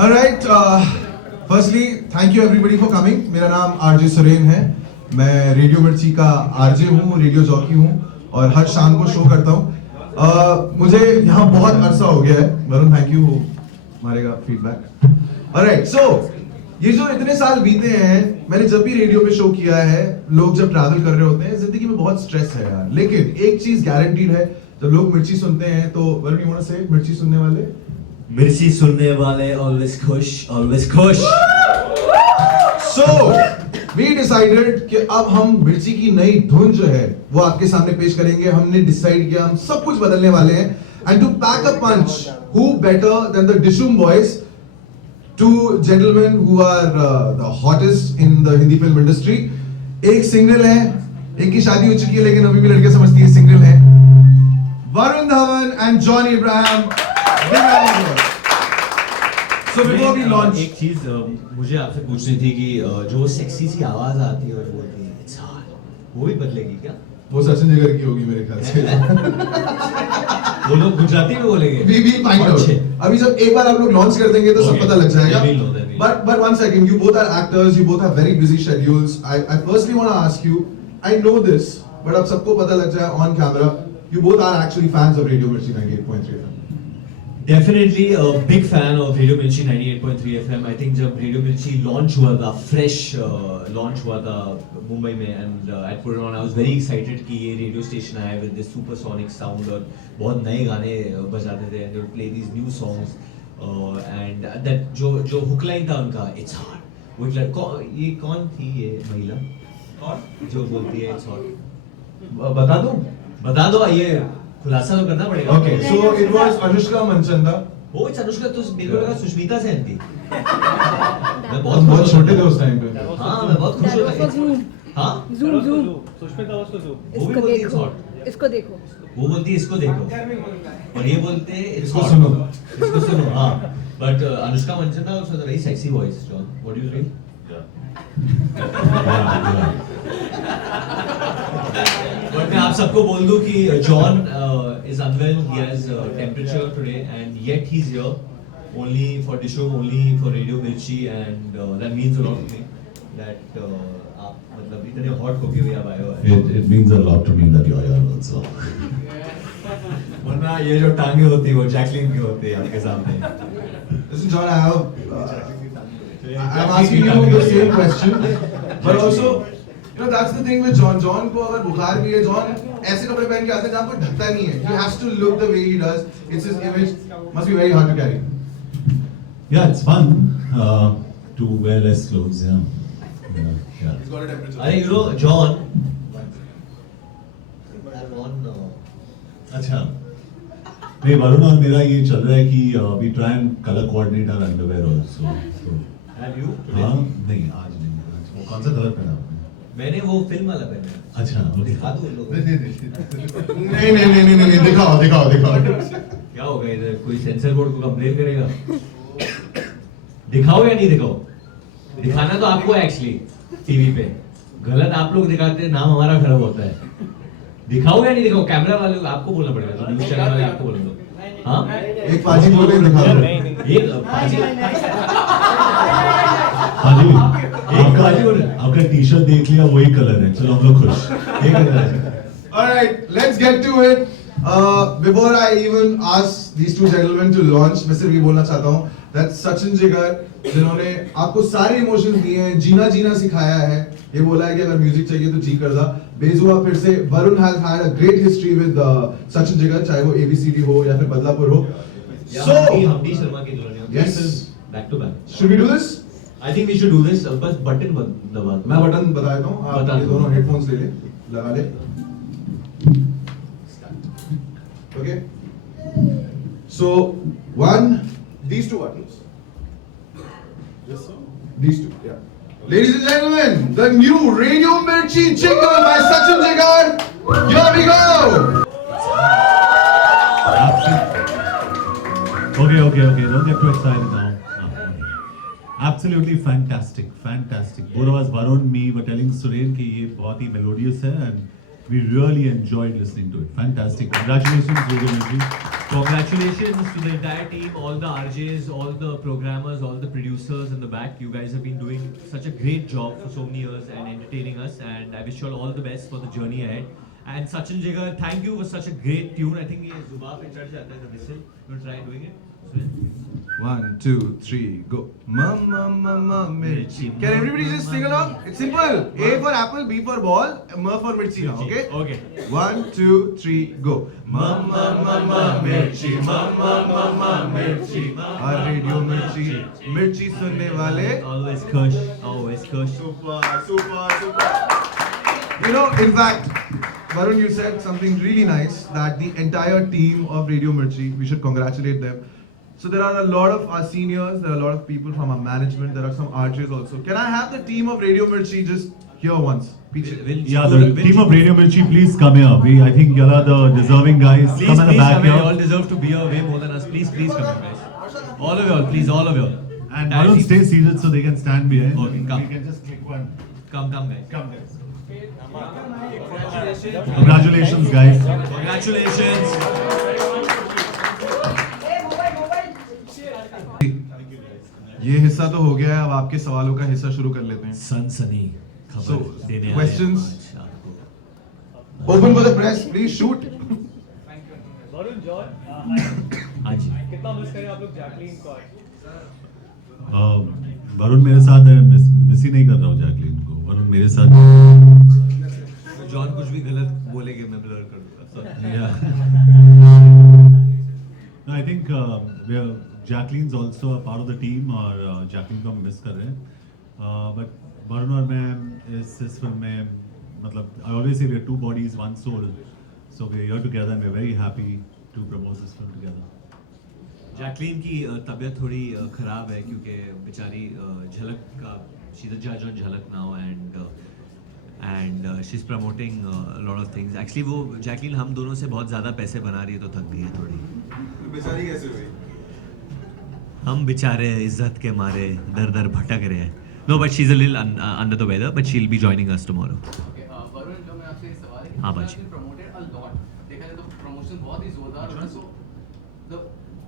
Alright, firstly, thank you everybody for coming. मेरा नाम RJ Suren है. मैं रेडियो मिर्ची का आरजे हूँ, रेडियो जॉकी हूँ और हर शाम को शो करता हूँ. मुझे यहाँ बहुत अरसा हो गया है. वरुण, थैंक यू मारेगा फीडबैक. Alright, so ये जो इतने साल बीते हैं, मैंने जब भी रेडियो पे शो किया है, लोग जब ट्रैवल कर रहे होते हैं, जिंदगी में बहुत स्ट्रेस है यार. लेकिन एक चीज गारंटीड है, जब लोग मिर्ची सुनते हैं तो वरुण, यू वांट टू से मिर्ची सुनने वाले? मिर्ची सुनने वाले always खुश, always खुश. So we decided कि अब हम मिर्ची की नई धुन जो है वो आपके सामने पेश करेंगे. हमने डिसाइड किया हम सब कुछ बदलने वाले हैं. And to pack a punch, who better than the Dishum boys, two gentlemen who are the hottest in the Hindi film industry. एक सिंगल है, एक की शादी हो चुकी है लेकिन अभी भी लड़के समझती है सिंगल है. Varun Dhawan and John Abraham. So before we launch, एक चीज मुझे आपसे पूछनी थी कि जो सेक्सी सी आवाज आती है और बोलती है इट्स हार्ड, वो भी बदलेगी क्या? वो सचिन जिगर की होगी मेरे ख्याल से. वो लोग गुजराती में बोलेंगे. We will find out. अभी जब एक बार आप लोग लॉन्च कर देंगे तो सब पता लग जाएगा. But one second, you both are actors, you both have very busy schedules. I firstly want to ask you, I know this, but अब सबको पता लग जाए on camera, you both are actually fans of Radio Mirchi 98.3 FM. Definitely a big fan of Radio Mirchi 98.3 FM. I think जब Radio Mirchi launch हुआ था, fresh launch हुआ था मुंबई में, and I put it on. I was very excited कि ये radio station आया with this supersonic sound और बहुत नए गाने बजाते थे, and they would play these new songs. And that जो hook line था उनका it's hard. वो ये कौन थी ये महिला? कौन? जो बोलती है it's hard. बता दो ये खुलासा तो करना पड़ेगा. Okay, so it was Anushka Manchanda. वो अनुष्का तो मेरे को लगा सुष्मिता सेन थी. मैं बहुत छोटे थे उस टाइम पे. हाँ, मैं बहुत खुश होता था. हाँ? Zoom. Sushmita was to zoom. वो भी बोलती है hot. इसको देखो. वो बोलती है इसको देखो. और ये बोलते हैं इसको सुनो. इसको सुनो. हाँ. But Anushka Manchanda also has a very sexy voice, John. What do you think? But मैं आप सबको बोल दूं कि John is unwell. He has temperature today, and yet he's here only for Dishum, only for Radio Mirchi, and that means a lot to me. That आप मतलब इतने hot होके भी आप आए हो. It means a lot to me that you're here also. वरना ये जो टांगे होती है वो जैकलिन की होती है आपके सामने. Listen, John, I'm asking you the same question, but also, you know, that's the thing with John. John को अगर बुखार भी है, John ऐसे कपड़े पहन के आते हैं जहाँ कोई ढकता नहीं है. He has to look the way he does. It's his image. Must be very hard to carry. Yeah, it's fun to wear less clothes. Yeah. He's got a temperature. अरे you know John, I'm on. अच्छा. नहीं, वरुण और मेरा ये चल रहा है कि we try and color coordinate our underwear also. So. Have you? हाँ, नहीं आज नहीं. वो कौन सा कलर पहना आपने? मैंने वो फिल्म वाला पहना है. अच्छा. दिखा दो लोगों को. नहीं, दिखाओ. क्या होगा इधर? कोई सेंसर बोर्ड को कंप्लेन करेगा? दिखाओ या नहीं दिखाओ? दिखाना तो आपको है एक्चुअली टीवी पे. गलत आप लोग दिखाते हैं, नाम हमारा खराब होता है. दिखाओ या नहीं दिखाओ? कैमरा वाले को आपको बोलना पड़ेगा. तो न्यूज़ चैनल वाले आपको बोलना. हाँ? एक पाजी बोले दिखाओ. एक पाजी. आपका टी-शर्ट देख लिया, वही कलर है. चलो हम लोग खुश. ये कलर है. Alright, let's get to it. Before I even ask these two gentlemen to launch, मैं सिर्फ ये बोलना चाहता हूँ that सचिन जिगर जिन्होंने आपको सारे इमोशंस दिए हैं, जीना सिखाया है. ये बोला है कि अगर म्यूजिक चाहिए तो जी कर दा. बेजुआ फिर से Varun has had a great history with Sachin Jigar, चाहे वो ABCD हो या फिर बदलापुर हो. So हम्टी शर्मा की Dulhania. Yes. Back to back. should we do this? I think we should do this. बस बटन दबा दो. मैं बटन बता देता हूँ. आप ये दोनों हेडफोन्स ले ले, लगा ले. Okay. So these two buttons. Yes, sir. These two, yeah. Ladies and gentlemen, the new Radio Mirchi jingle by Sachin Jigar. Here we go. Okay. Don't get too excited now. Absolutely fantastic. Both of us, Varun, me, were telling Suren कि ये बहुत ही melodious है, and we really enjoyed listening to it. Fantastic. Congratulations, Radio Mirchi. Congratulations to the entire team, all the RJs, all the programmers, all the producers in the back. You guys have been doing such a great job for so many years and entertaining us. And I wish you all the best for the journey ahead. And Sachin Jigar, thank you for such a great tune. I think ये Zubab पे चढ़ जाता है the whistle. You want to try doing it? Suren? 1, 2, 3, go. Mama, mama, mirchi. Can everybody just sing along? It's simple. A for apple, B for ball, M for mirchi. now, Okay? Okay. 1, 2, 3, go. Mama, mama, mirchi. Mama, mama, mirchi. Our radio mirchi. Mirchi sunne wale. Always Kush. Always Kush. Super, super, super. You know, in fact, Varun, you said something really nice that the entire team of Radio Mirchi, we should congratulate them. So there are a lot of our seniors, there are a lot of people from our management, there are some RJs also. Can I have the team of Radio Mirchi just here once? Peeche. Yeah, the team of Radio Mirchi, please come here. I think you are the deserving guys. Please, Come in the please back come here. You all here. deserve to be here way more than us. Please, please come here, guys. All of you all, please, all of you all. And Varun, stay seated so they can stand behind. Okay, come. We can just click one. Come, guys. Come guys. Congratulations guys. Congratulations. ये हिस्सा तो हो गया है, अब आपके सवालों का हिस्सा शुरू कर लेते हैं. सनसनी So, खबर देने questions? आए हैं आज शाम को। Open for the press, please shoot. Varun John हाँ जी। कितना मिस करें आप लोग जैकलीन को आज? वरुण मेरे साथ है, मिस ही नहीं कर रहा हूँ जैकलीन को. वरुण मेरे साथ. जॉन कुछ भी गलत बोलेंगे मैं ब्लर कर दूंगा. Yeah. No, I think Jacqueline's also a part of the team और Jacqueline को हम मिस कर रहे हैं. But वरुण और मैं इस फिल्म में मतलब I always say we are two bodies, one soul. So we are here together and we are very happy to promote this film together. Jacqueline की तबीयत थोड़ी खराब है क्योंकि बेचारी झलक का she's a judge on झलक now and she's promoting a lot of things. Actually वो जैकलीन हम दोनों से बहुत ज़्यादा पैसे बना रही है तो थक गई है थोड़ी. बेचारी कैसे हुई? हम बेचारे इज्जत के मारे दर दर भटक रहे हैं. No, but she's a little under the weather, but she'll be joining us tomorrow. Okay, Varun जो मैं आपसे एक सवाल है हाँ, कि बाजी। promoted a lot, देखा जाए तो promotion बहुत ही जोरदार होता है. So the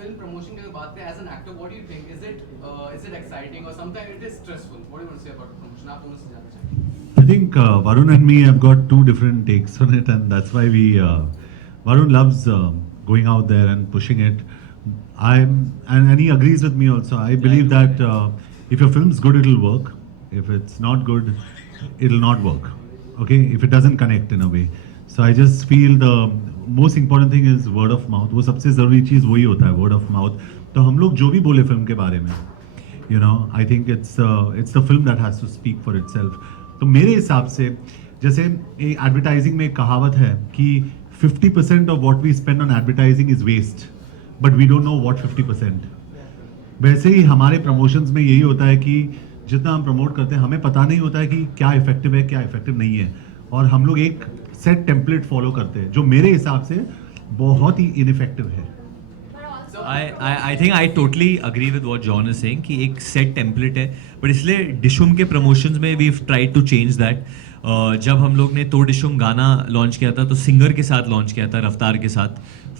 film promotion की बात करें as an actor, what do you think? Is it exciting or sometimes it is stressful? What do you want to say about the promotion? आप दोनों से जानना चाहेंगे. I think Varun and me have got two different takes on it, and that's why we. Varun loves going out there and pushing it. And he agrees with me also. I believe that if your film's good, it'll work. If it's not good, it'll not work. Okay, if it doesn't connect in a way. So I just feel the most important thing is word of mouth. वो सबसे ज़रूरी चीज़ वही होता है, word of mouth. तो हम लोग जो भी बोले फिल्म के बारे में, you know, I think it's the film that has to speak for itself. तो मेरे हिसाब से जैसे एडवर्टाइजिंग में एक कहावत है कि 50% of what we spend on advertising is waste, but we don't know what 50%. वैसे ही हमारे प्रमोशंस में यही होता है कि जितना हम प्रमोट करते हैं हमें पता नहीं होता है कि क्या इफेक्टिव है क्या इफेक्टिव नहीं है, और हम लोग एक सेट टेम्पलेट फॉलो करते हैं जो मेरे हिसाब से बहुत ही इनइफेक्टिव है. I think I totally agree with what John is saying कि एक set template है, but इसलिए डिशुम के promotions में we've tried to change that. जब हम लोग ने तो डिशुम गाना लॉन्च किया था तो सिंगर के साथ लॉन्च किया था, रफ्तार के साथ.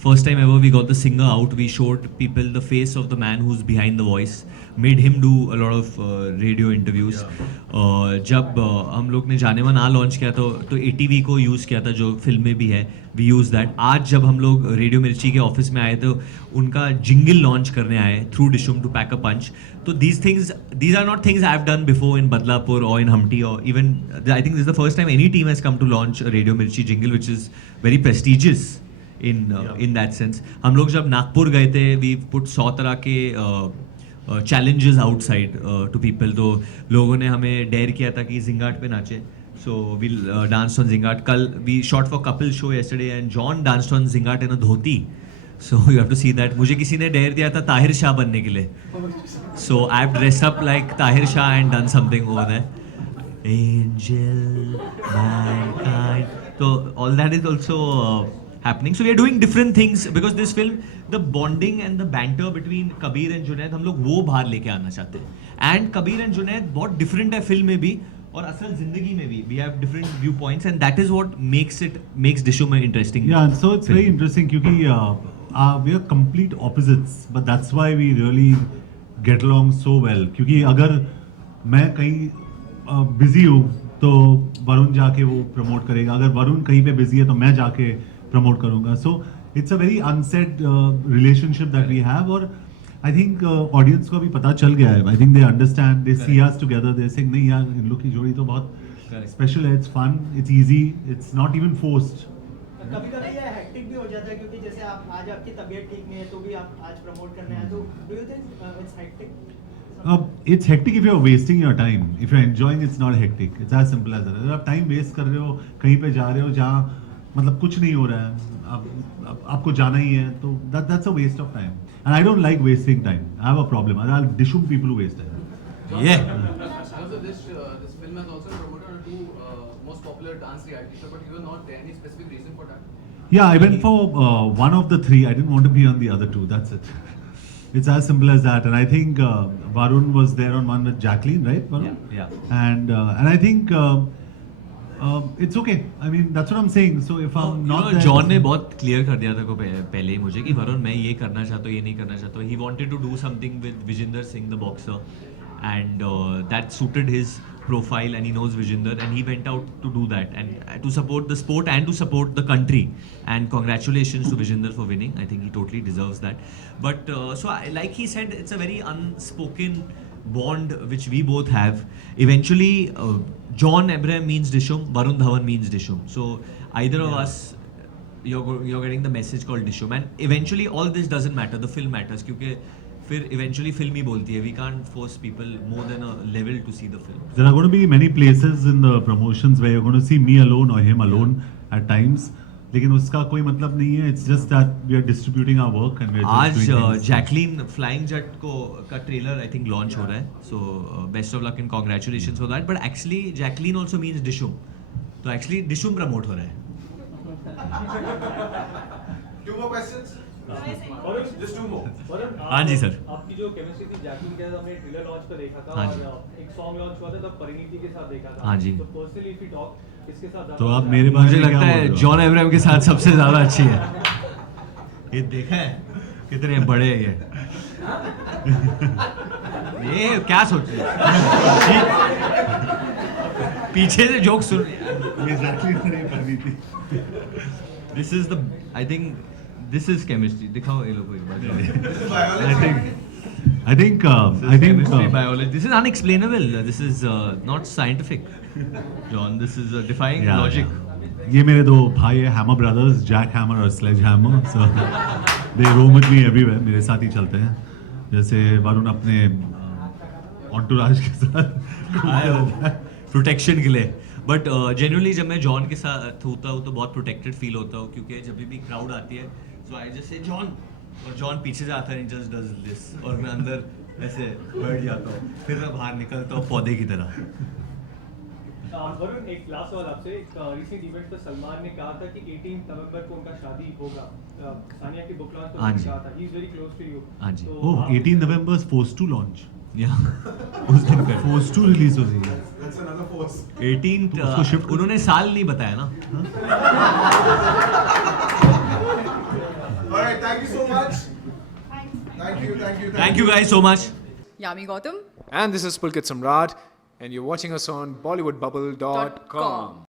First time ever we got the singer out, we showed people the face of the man who's behind the voice, made him do a lot of radio interviews. जब हम लोग ने जाने मन आ लॉन्च किया तो ATV को यूज़ किया था जो फिल्म में भी है, we use that. आज जब हम लोग रेडियो मिर्ची के ऑफिस में आए तो उनका जिंगल लॉन्च करने आए थ्रू डिशुम टू पैक अ पंच. तो these are not things I've done before in Badlapur or in Humpty, or even I think this is the first time any team has come to launch a Radio Mirchi jingle, which is very prestigious in that sense. हम लोग जब नागपुर गए थे we put 100 तरह के challenges outside to people. तो लोगों ने हमें डेयर किया था कि जिंगाट पे नाचे. So we'll dance on Zingat. Kal we shot for couple show yesterday and John danced on Zingat in a dhoti. So you have to see that. मुझे किसी ने डेयर दिया था ताहिर शाह बनने के लिए. So I've dressed up like Tahir Shah and done something over there. Angel, mankind. So all that is also happening. So we are doing different things because this film, the bonding and the banter between Kabir and Junaid, हम लोग वो बाहर लेके आना चाहते हैं. And Kabir and Junaid बहुत different है फिल्म में भी और असल जिंदगी में भी. We have different viewpoints and that is what makes Dishum an interesting. Yeah, so it's film. very interesting क्योंकि we are complete opposites, but that's why we really get along so well. क्योंकि अगर मैं कहीं busy हूँ तो वरुण जाके वो promote करेगा. अगर वरुण कहीं पे busy है तो मैं जाके promote करूँगा. So it's a very unsaid relationship that we have. और I think audience को भी पता चल गया है. I think they understand. They see us together. They're saying नहीं यार इन लोग की जोड़ी तो बहुत special है. It's fun. It's easy. It's not even forced. कभी कभी ये हेक्टिक भी हो जाता है क्योंकि जैसे आप आज आपकी तबीयत ठीक नहीं है तो भी आप आज प्रमोट करने आए तो do you think it's hectic? It's hectic if you're wasting your time. If you're enjoying, it's not hectic. It's as simple as that. अगर आप time waste कर रहे हो, कहीं पे जा रहे हो जहाँ मतलब कुछ नहीं हो रहा है, आपको जाना ही है, तो that's a waste of time. And I don't like wasting time. I have a problem. I'll disown people who waste time. Yeah. Also, this film has also been promoted on two most popular dance reality show, but you were not there. Any specific reason for that? Yeah, I went for one of the three. I didn't want to be on the other two. That's it. It's as simple as that. And I think Varun was there on one with Jacqueline, right? Varun? Yeah. And I think it's okay. I mean, that's what I'm saying. So if I'm not there, John ने बहुत clear कर दिया था को पहले ही मुझे कि वरुण मैं ये करना चाहता हूँ ये नहीं करना चाहता हूँ. He wanted to do something with Vijinder Singh the boxer and that suited his profile and he knows Vijinder and he went out to do that and to support the sport and to support the country, and congratulations to Vijinder for winning. I think he totally deserves that. But like he said, it's a very unspoken bond which we both have. Eventually John Abraham means Dishum, Varun Dhawan means Dishum. So either of us, you're getting the message called Dishum, and eventually all this doesn't matter. The film matters क्योंकि फिर eventually film ही बोलती है. We can't force people more than a level to see the film. there are going to be many places in the promotions where you're going to see me alone or him alone at times. लेकिन उसका कोई मतलब नहीं है. It's just that we are distributing our work and we are आज just doing things. Jacqueline flying Jatt का trailer I think launch हो रहा है. So best of luck and congratulations for that. But actually Jacqueline also means Dishoom, तो actually डिशुम promote हो रहा है. Two more questions. Just two more. हाँ जी सर. आपकी जो केमिस्ट्री थी जैकलीन के साथ हमने ट्रेलर लॉन्च पे देखा था हाँ जी. और एक सॉन्ग लॉन्च हुआ था तब परिणीति के साथ देखा था. हाँ जी. तो पर्सनली इफ यू टॉक इसके साथ तो आप मेरे बारे मुझे में क्या लगता बोल है रहे हो? जॉन एब्राहम के साथ सबसे ज्यादा अच्छी है. ये देखा है कितने बड़े हैं ये क्या सोच रहे हैं? पीछे से joke soon. This is the I think this is chemistry. दिखाओ ये लोगों को एक बार. I think Chemistry, biology. This is unexplainable. This is not scientific. John, this is defying Yeah, logic. yeah. ये मेरे दो भाई है, हैमर ब्रदर्स, जैक हैमर और sledge hammer. So they roam with me everywhere. मेरे साथ ही चलते हैं. जैसे वरुण अपने ऑन्टुराज के साथ प्रोटेक्शन के लिए. बट जनरली जब मैं जॉन के साथ होता हूँ तो बहुत प्रोटेक्टेड फील होता हूँ क्योंकि जब भी क्राउड आती है सो आई जस्ट से जॉन, और जॉन पीछे से आता है एंड जस्ट डज दिस, और मैं अंदर ऐसे बैठ जाता हूँ, फिर मैं बाहर निकलता हूँ पौधे की तरह. वरुण एक लास्ट सवाल आपसे. रिसेंट इवेंट पे सलमान ने कहा था कि 18 नवंबर को उनका शादी होगा. सानिया की बुक लॉन्च हाँ पे जी. कहा था. He is very close to you. हाँ जी. Oh, 18 November is forced to launch. उस दिन कर Forced to release हो रही है. That's another force. 18 तो उसको shift उन्होंने साल नहीं बताया ना. All right, thank you so much. Thank you. Thank you guys so much. Yami Gautam. And this is Pulkit Samrat, and you're watching us on BollywoodBubble.com. .com.